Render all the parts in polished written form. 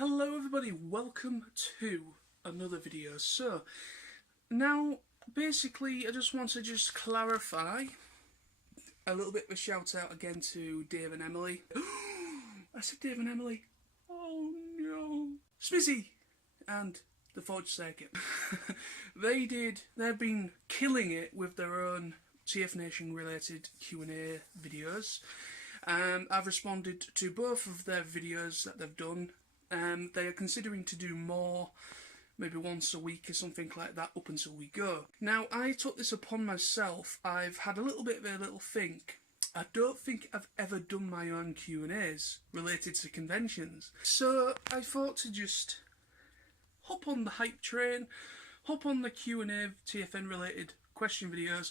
Hello everybody, welcome to another video. So, now basically I just want to clarify a little bit of a shout out again to Dave and Emily. I said Dave and Emily. Oh no. Smizzy and TheForgedSerket. They've been killing it with their own TFNation related Q&A videos. I've responded to both of their videos that they've done. They are considering to do more, maybe once a week or something like that, up until we go. Now, I took this upon myself. I've had a little bit of a little think. I don't think I've ever done my own Q&As related to conventions. So I thought to just hop on the hype train, hop on the Q&A TFN related question videos,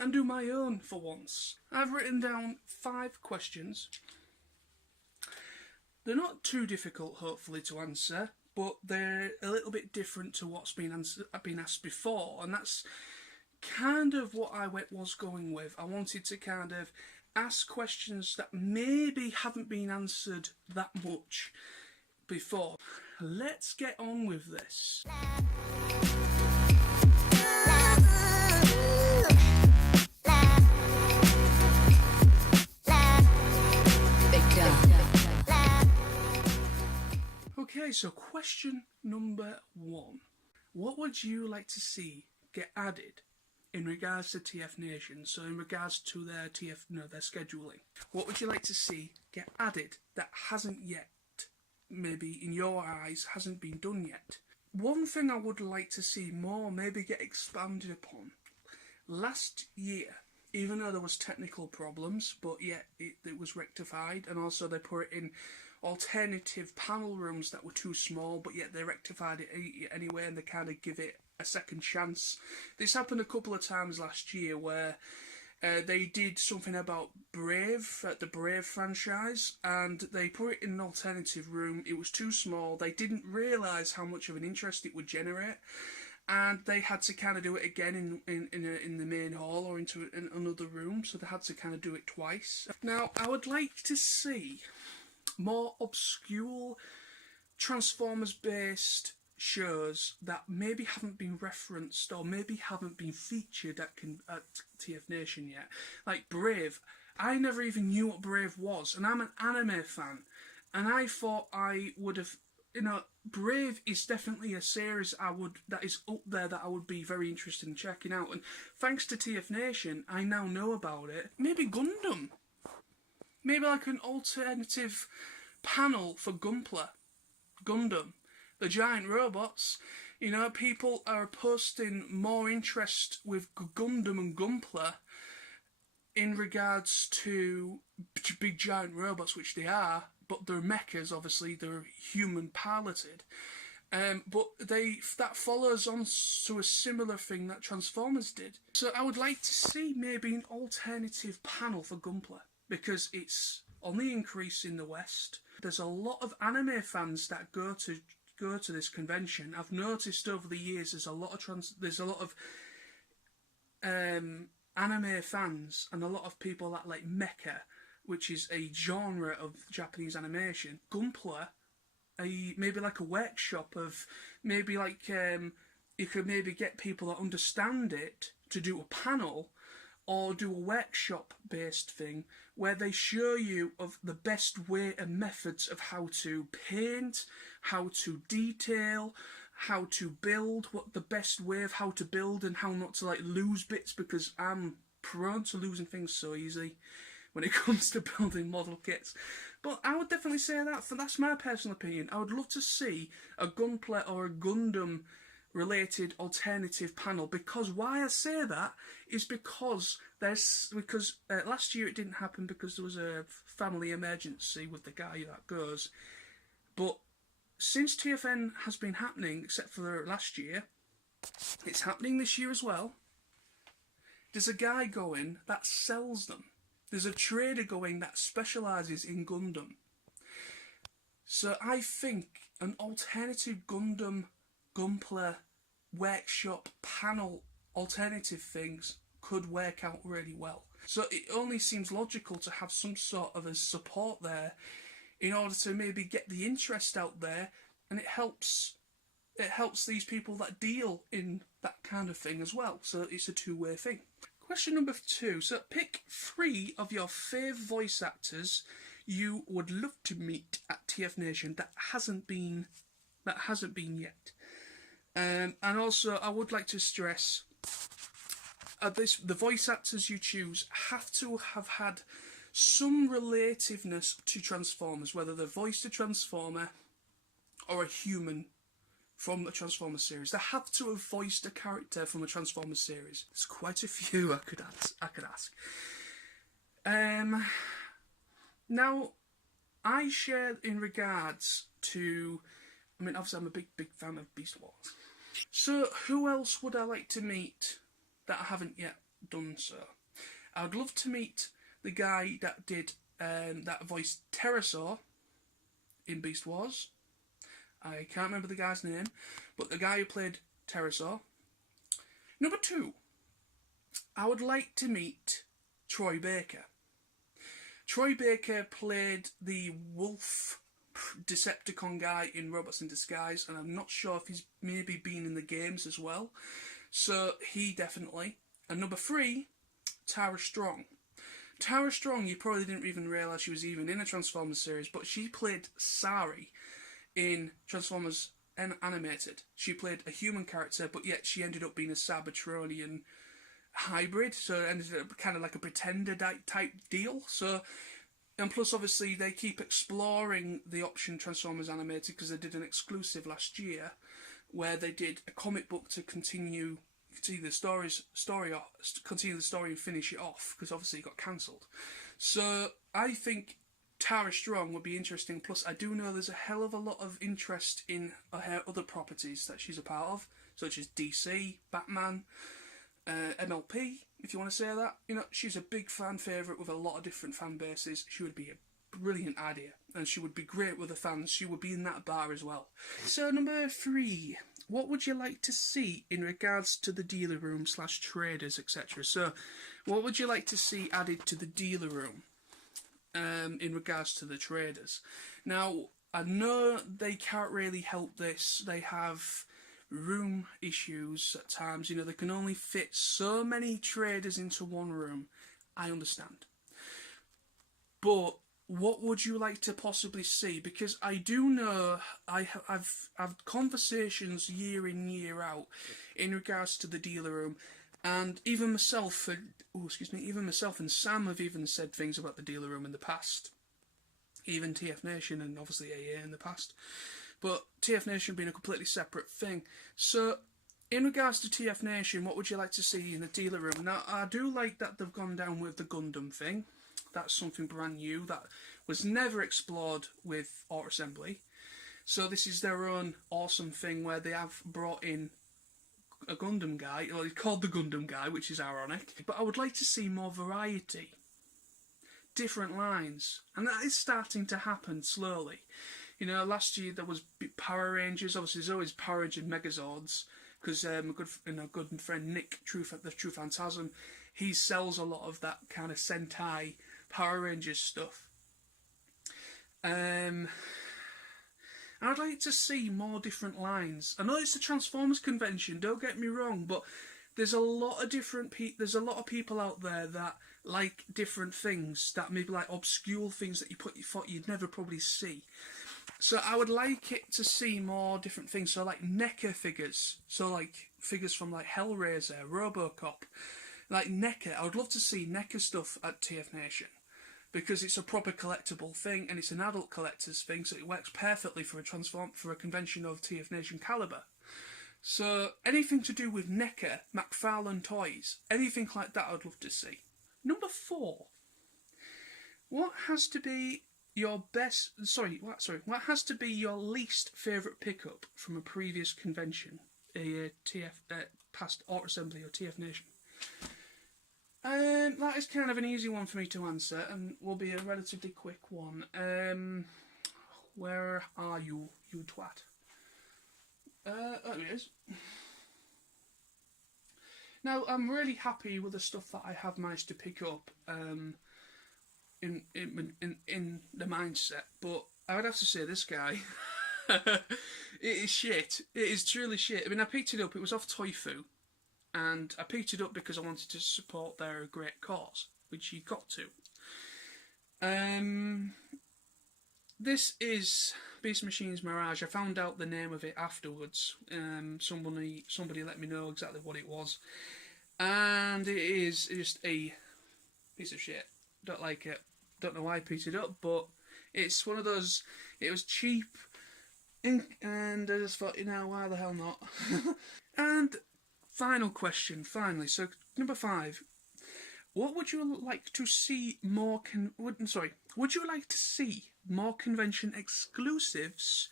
and do my own for once. I've written down 5 questions. They're not too difficult, hopefully, to answer, but they're a little bit different to what's been asked before, and that's kind of what I was going with. I wanted to kind of ask questions that maybe haven't been answered that much before. Let's get on with this. Okay, so question number 1. What would you like to see get added in regards to TFNation? So in regards to their their scheduling. What would you like to see get added that hasn't yet, maybe in your eyes, hasn't been done yet? One thing I would like to see more, maybe get expanded upon. Last year, even though there was technical problems, but yet it was rectified, and also they put it in alternative panel rooms that were too small, but yet they rectified it anyway, and they kind of give it a second chance. This happened a couple of times last year where they did something about Brave, the Brave franchise, and they put it in an alternative room. It was too small. They didn't realise how much of an interest it would generate, and they had to kind of do it again in the main hall or into another room, so they had to kind of do it twice. Now, I would like to see more obscure Transformers-based shows that maybe haven't been referenced or maybe haven't been featured at TFNation yet. Like Brave. I never even knew what Brave was, and I'm an anime fan, and I thought I would have, Brave is definitely a series that is up there that I would be very interested in checking out, and thanks to TFNation, I now know about it. Maybe Gundam. Maybe like an alternative panel for Gundam. The giant robots. People are posting more interest with Gundam and Gunpla in regards to big giant robots, which they are, but they're mechas, obviously, they're human piloted. But that follows on to a similar thing that Transformers did. So I would like to see maybe an alternative panel for Gunpla, because it's on the increase in the West. There's a lot of anime fans that go to this convention. I've noticed over the years there's a lot of anime fans and a lot of people that like mecha, which is a genre of Japanese animation. Gunpla, maybe like a workshop of maybe like you could maybe get people that understand it to do a panel, or do a workshop-based thing where they show you of the best way and methods of how to paint, how to detail, how to build, what the best way of how to build, and how not to lose bits, because I'm prone to losing things so easily when it comes to building model kits. But I would definitely say that's my personal opinion. I would love to see a Gunpla or a Gundam related alternative panel, because why I say that is because last year it didn't happen because there was a family emergency with the guy that goes, but since TFN has been happening, except for last year, it's happening this year as well. There's a guy going that sells them. There's a trader going that specialises in Gundam. So I think an alternative Gunpla workshop panel alternative things could work out really well. So it only seems logical to have some sort of a support there in order to maybe get the interest out there, and it helps these people that deal in that kind of thing as well. So it's a two-way thing. Question number 2. So pick 3 of your fave voice actors you would love to meet at TFNation that hasn't been yet. And also, I would like to stress the voice actors you choose have to have had some relativeness to Transformers, whether they're voiced a Transformer or a human from the Transformers series. They have to have voiced a character from the Transformers series. There's quite a few I could ask. Now, I share in regards to, I mean, obviously I'm a big fan of Beast Wars. So who else would I like to meet that I haven't yet done so? I'd love to meet the guy that did that voiced Pterosaur in Beast Wars. I can't remember the guy's name, but the guy who played Pterosaur. Number 2, I would like to meet Troy Baker. Troy Baker played the wolf Decepticon guy in Robots in Disguise, and I'm not sure if he's maybe been in the games as well. So he definitely. And number 3, Tara Strong. Tara Strong, you probably didn't even realise she was even in a Transformers series, but she played Sari in Transformers Animated. She played a human character, but yet she ended up being a Cybertronian hybrid, so it ended up kind of like a pretender type deal. So, and plus obviously they keep exploring the option Transformers Animated, because they did an exclusive last year where they did a comic book to continue the story and finish it off, because obviously it got cancelled. So I think Tara Strong would be interesting. Plus, I do know there's a hell of a lot of interest in her other properties that she's a part of, such as DC, Batman, MLP, if you want to say that. You know, she's a big fan favourite with a lot of different fan bases. She would be a brilliant idea, and she would be great with the fans. She would be in that bar as well. So, number 3. What would you like to see in regards to the dealer room / traders, etc.? So, what would you like to see added to the dealer room in regards to the traders? Now, I know they can't really help this. They have room issues at times. You know, they can only fit so many traders into one room. I understand. But what would you like to possibly see? Because I do know I've conversations year in, year out in regards to the dealer room, and even myself and Sam have even said things about the dealer room in the past. Even TFNation and obviously AA in the past. But TFNation being a completely separate thing. So, in regards to TFNation, what would you like to see in the dealer room? Now, I do like that they've gone down with the Gundam thing. That's something brand new that was never explored with Auto Assembly. So this is their own awesome thing where they have brought in a Gundam guy, or he's called the Gundam guy, which is ironic. But I would like to see more variety, different lines, and that is starting to happen slowly. You know, last year there was Power Rangers. Obviously, there's always Power Rangers Megazords, because my good friend Nick, the True Phantasm, he sells a lot of that kind of Sentai Power Rangers stuff. And I'd like to see more different lines. I know it's a Transformers convention, don't get me wrong, but there's a lot of there's a lot of people out there that like different things, that maybe like obscure things that you thought you'd never probably see. So I would like it to see more different things. So like NECA figures, so like figures from like Hellraiser, RoboCop, like NECA. I would love to see NECA stuff at TFNation, because it's a proper collectible thing, and it's an adult collector's thing, so it works perfectly for a convention of TFNation calibre. So anything to do with NECA, McFarlane Toys, anything like that I'd love to see. Number 4. What has to be your least favourite pickup from a previous convention, past Auto Assembly or TFNation? That is kind of an easy one for me to answer, and will be a relatively quick one. Where are you, you twat? There it is. Now, I'm really happy with the stuff that I have managed to pick up in the mindset, but I would have to say this guy. It is shit. It is truly shit. I mean, I picked it up. It was off Toifu, and I picked it up because I wanted to support their great cause, which you got to. This is Beast Machine's Mirage. I found out the name of it afterwards. Somebody let me know exactly what it was, and it is just a piece of shit. Don't like it. Don't know why I picked it up, but it's one of those. It was cheap, and I just thought, why the hell not? And final question, finally. So number 5. What would you like to see more? Would you like to see more convention exclusives?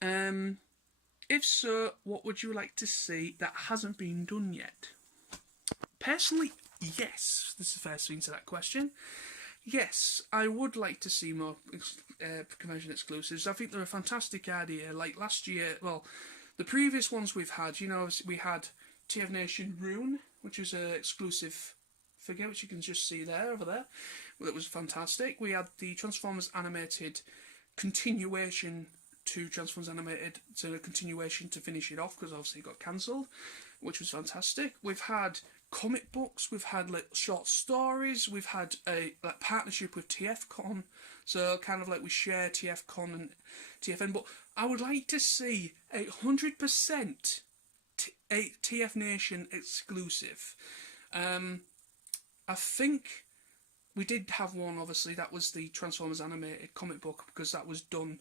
If so, what would you like to see that hasn't been done yet? Personally, yes. This is the first thing to that question. Yes, I would like to see more convention exclusives. I think they're a fantastic idea. Like last year, well, the previous ones we've had, we had TFNation Rune, which was an exclusive figure, which you can just see there, over there. Well, it was fantastic. We had the Transformers Animated continuation to Transformers Animated, to a continuation to finish it off, because obviously it got cancelled, which was fantastic. We've had comic books, we've had short stories, we've had a partnership with TFCon, so kind of like we share TFCon and TFN, but I would like to see 100% a TFNation exclusive. I think we did have one, obviously, that was the Transformers Animated comic book, because that was done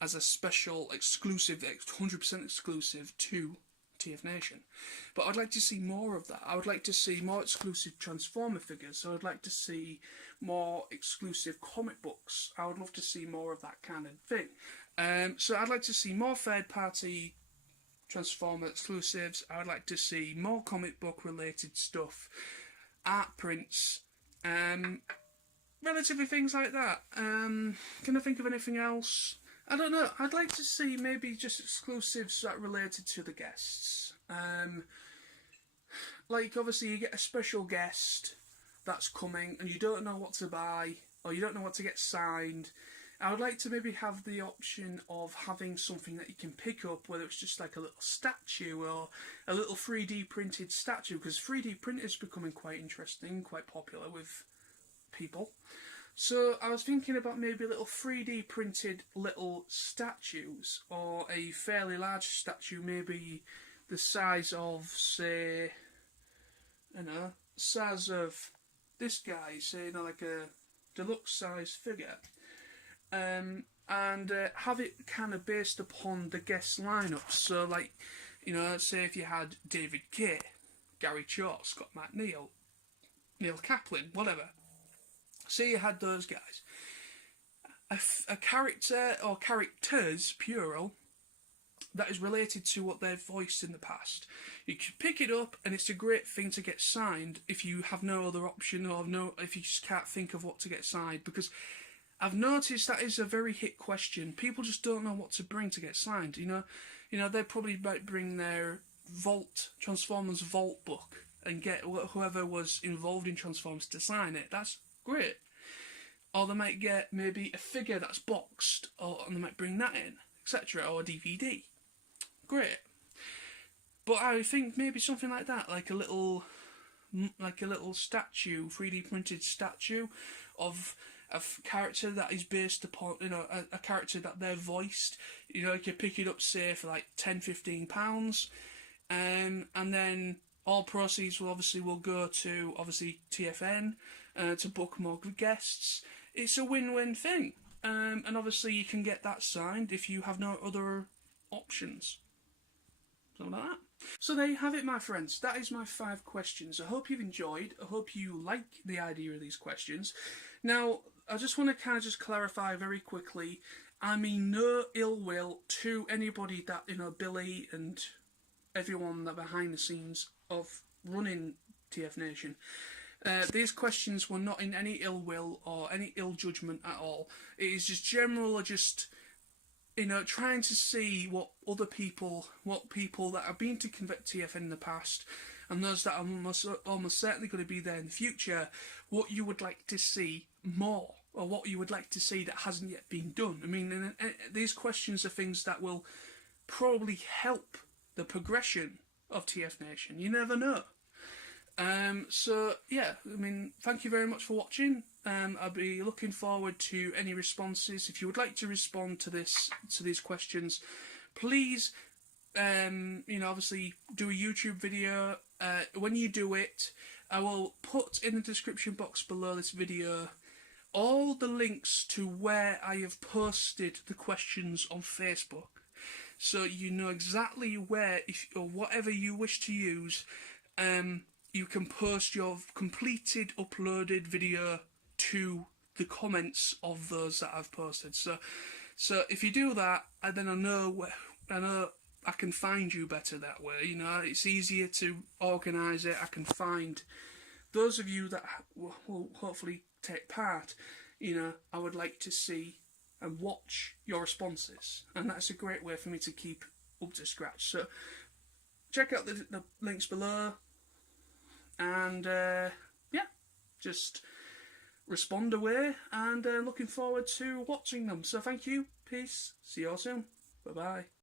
as a special exclusive, 100% exclusive to TFNation. But I'd like to see more of that. I would like to see more exclusive Transformer figures. So I'd like to see more exclusive comic books. I would love to see more of that kind of thing. So I'd like to see more third-party Transformer exclusives. I would like to see more comic book related stuff, art prints, relatively things like that. Can I think of anything else? I don't know. I'd like to see maybe just exclusives that related to the guests. Like, obviously, you get a special guest that's coming and you don't know what to buy or you don't know what to get signed. I would like to maybe have the option of having something that you can pick up, whether it's just like a little statue or a little 3D printed statue, because 3D print is becoming quite interesting, quite popular with people. So I was thinking about maybe little 3D printed little statues, or a fairly large statue, maybe the size of, say, size of this guy, say, like a deluxe size figure. And have it kind of based upon the guest lineup. So, like, say if you had David Kay, Gary Cho, Scott McNeil, Neil Kaplan, whatever. Say you had those guys. A character or characters, plural, that is related to what they've voiced in the past. You can pick it up, and it's a great thing to get signed if you have no other option, or if you just can't think of what to get signed, because I've noticed that is a very hit question. People just don't know what to bring to get signed. They probably might bring their Transformers Vault book and get whoever was involved in Transformers to sign it. That's great. Or they might get maybe a figure that's boxed, and they might bring that in, etc. Or a DVD. Great. But I think maybe something like that, like a little statue, 3D printed statue of a character that is based upon, a character that they're voiced. You can pick it up, say, for like £10-15, and then all proceeds will go to TFN to book more guests. It's a win-win thing, and obviously you can get that signed if you have no other options. Something like that. So there you have it, my friends. That is my 5 questions. I hope you've enjoyed. I hope you like the idea of these questions. Now, I just want to kind of just clarify very quickly, I mean no ill will to anybody that, Billy and everyone that behind the scenes of running TFNation. These questions were not in any ill will or any ill judgment at all. It is just general, trying to see what people that have been to convert TFN in the past, and those that are almost certainly going to be there in the future, what you would like to see more or what you would like to see that hasn't yet been done. I mean, these questions are things that will probably help the progression of TFNation. You never know. So yeah, I mean, thank you very much for watching. I'll be looking forward to any responses. If you would like to respond to these questions, please, obviously do a YouTube video. When you do it, I will put in the description box below this video all the links to where I have posted the questions on Facebook, so you know exactly where, or whatever you wish to use, you can post your completed uploaded video to the comments of those that I've posted. So if you do that, then I know I can find you better that way. You know, it's easier to organise it. I can find those of you that will hopefully take part. You know, I would like to see and watch your responses, and that's a great way for me to keep up to scratch. So check out the links below, and yeah, just respond away, and looking forward to watching them. So thank you, peace, see you all soon, bye bye.